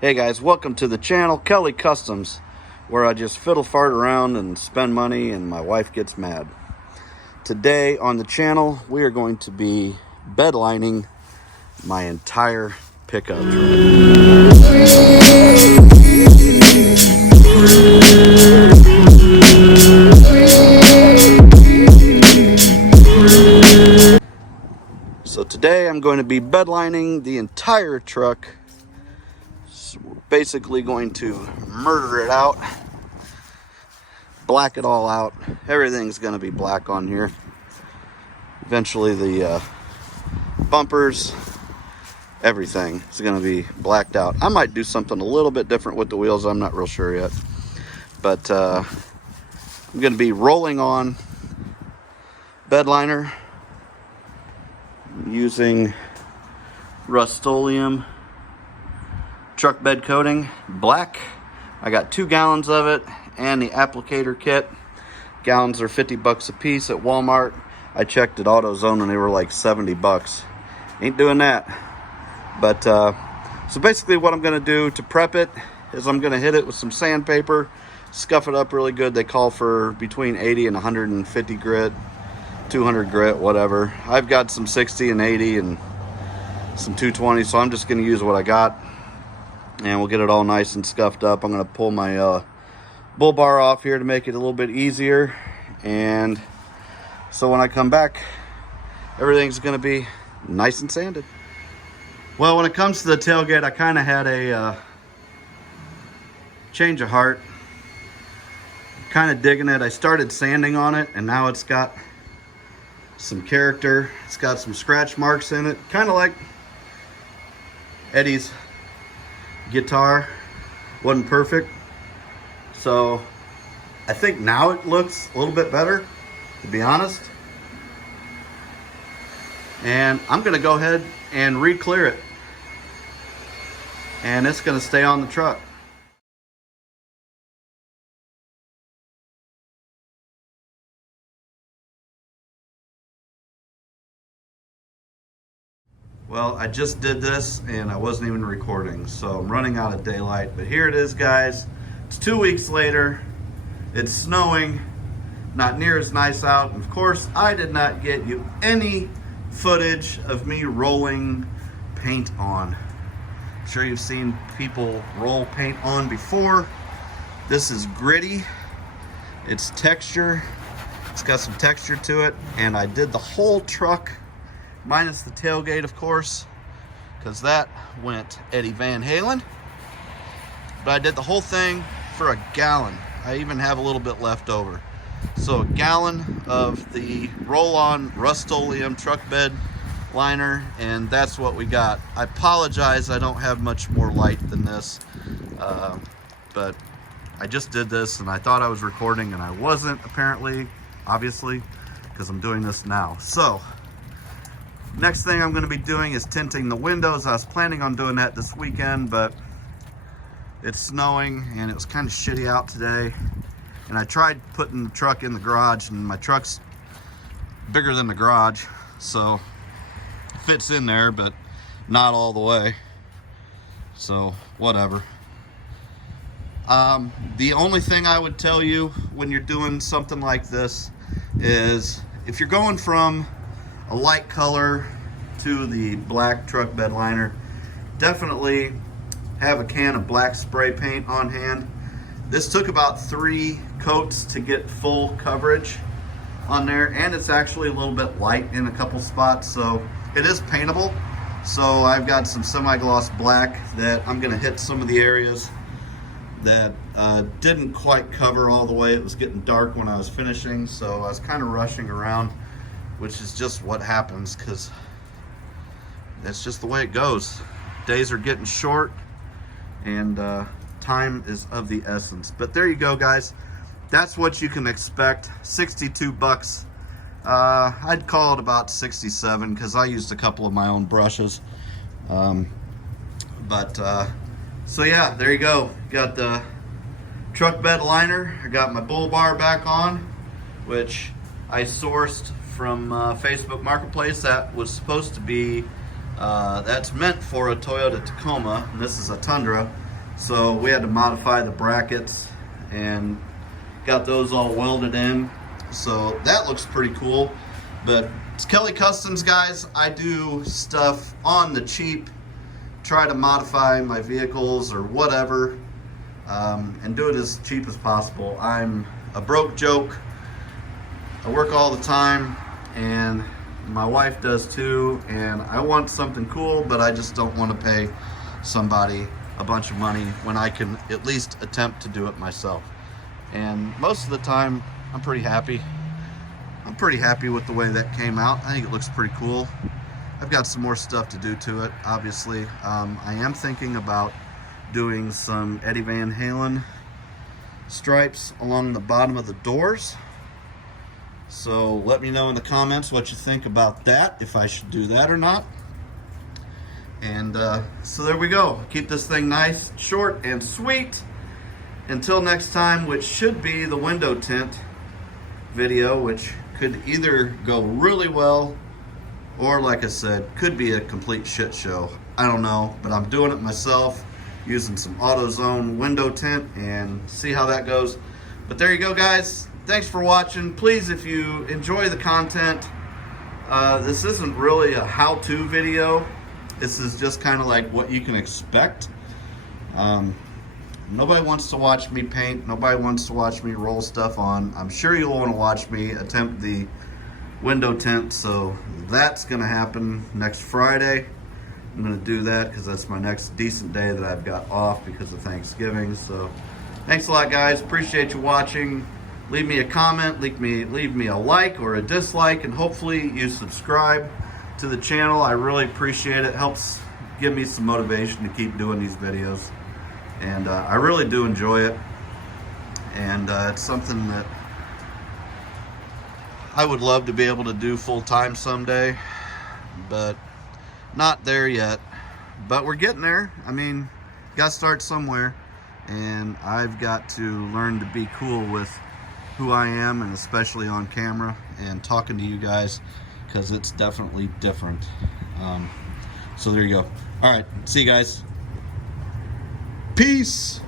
Hey guys, welcome to the channel, Kelly Customs, where I just fiddle fart around and spend money and my wife gets mad. Today on the channel, we are going to be bedlining my entire pickup truck. So today I'm going to be bedlining the entire truck. So we're basically going to murder it out, black it all out. Everything's going to be black on here. Eventually the bumpers, everything is going to be blacked out. I might do something a little bit different with the wheels. I'm not real sure yet. But I'm going to be rolling on bed liner using Rustoleum truck bed coating, black. I got 2 gallons of it and the applicator kit. Gallons are 50 bucks a piece at Walmart. I checked at AutoZone and they were like 70 bucks. Ain't doing that. But so basically what I'm gonna do to prep it is I'm gonna hit it with some sandpaper, scuff it up really good. They call for between 80 and 150 grit, 200 grit, whatever. I've got some 60 and 80 and some 220, so I'm just gonna use what I got. And we'll get it all nice and scuffed up. I'm going to pull my bull bar off here to make it a little bit easier. And so when I come back, everything's going to be nice and sanded. Well, when it comes to the tailgate, I kind of had a change of heart. Kind of digging it. I started sanding on it, and now it's got some character. It's got some scratch marks in it. Kind of like Eddie's guitar. Wasn't perfect, so I think now it looks a little bit better, to be honest. And I'm gonna go ahead and re-clear it, and it's gonna stay on the truck. Well, I just did this and I wasn't even recording, so I'm running out of daylight. But here it is, guys. It's 2 weeks later. It's snowing, not near as nice out. And of course, I did not get you any footage of me rolling paint on. I'm sure you've seen people roll paint on before. This is gritty. It's texture. It's got some texture to it. And I did the whole truck, minus the tailgate, of course, because that went Eddie Van Halen. But I did the whole thing for a gallon. I even have a little bit left over. So a gallon of the roll-on Rustoleum truck bed liner, and that's what we got. I apologize, I don't have much more light than this, but I just did this and I thought I was recording and I wasn't, apparently, obviously, because I'm doing this now. So next thing I'm going to be doing is tinting the windows. I was planning on doing that this weekend, but it's snowing and it was kind of shitty out today. And I tried putting the truck in the garage, and my truck's bigger than the garage, so it fits in there, but not all the way. So whatever. The only thing I would tell you when you're doing something like this is if you're going from a light color to the black truck bed liner, definitely have a can of black spray paint on hand. This took about 3 coats to get full coverage on there, and it's actually a little bit light in a couple spots, so it is paintable. So I've got some semi-gloss black that I'm going to hit some of the areas that didn't quite cover all the way. It was getting dark when I was finishing, so I was kind of rushing around, which is just what happens because that's just the way it goes. Days are getting short and time is of the essence. But there you go, guys. That's what you can expect. 62 bucks. I'd call it about 67 because I used a couple of my own brushes. So yeah, there you go. Got the truck bed liner. I got my bull bar back on, which I sourced from Facebook Marketplace. That was supposed to be, that's meant for a Toyota Tacoma, and this is a Tundra. So we had to modify the brackets and got those all welded in. So that looks pretty cool. But it's Kelly Customs, guys. I do stuff on the cheap, try to modify my vehicles or whatever, and do it as cheap as possible. I'm a broke joke. I work all the time, and my wife does too, and I want something cool, but I just don't want to pay somebody a bunch of money when I can at least attempt to do it myself. And most of the time, I'm pretty happy. I'm pretty happy with the way that came out. I think it looks pretty cool. I've got some more stuff to do to it, obviously. I am thinking about doing some Eddie Van Halen stripes along the bottom of the doors. So let me know in the comments what you think about that, if I should do that or not. And so there we go. Keep this thing nice, short, and sweet. Until next time, which should be the window tint video, which could either go really well or, like I said, could be a complete shit show. I don't know, but I'm doing it myself using some AutoZone window tint and see how that goes. But there you go, guys. Thanks for watching. Please, if you enjoy the content, this isn't really a how-to video. This is just kind of like what you can expect. Nobody wants to watch me paint. Nobody wants to watch me roll stuff on. I'm sure you'll want to watch me attempt the window tint, so that's going to happen next Friday. I'm going to do that because that's my next decent day that I've got off because of Thanksgiving. So thanks a lot, guys. Appreciate you watching. Leave me a comment, leave me a like or a dislike, and hopefully you subscribe to the channel. I really appreciate it. Helps give me some motivation to keep doing these videos. And I really do enjoy it. And it's something that I would love to be able to do full-time someday, but not there yet. But we're getting there. I mean, got to start somewhere. And I've got to learn to be cool with who I am, and especially on camera and talking to you guys, because it's definitely different. So there you go. All right, see you guys. Peace.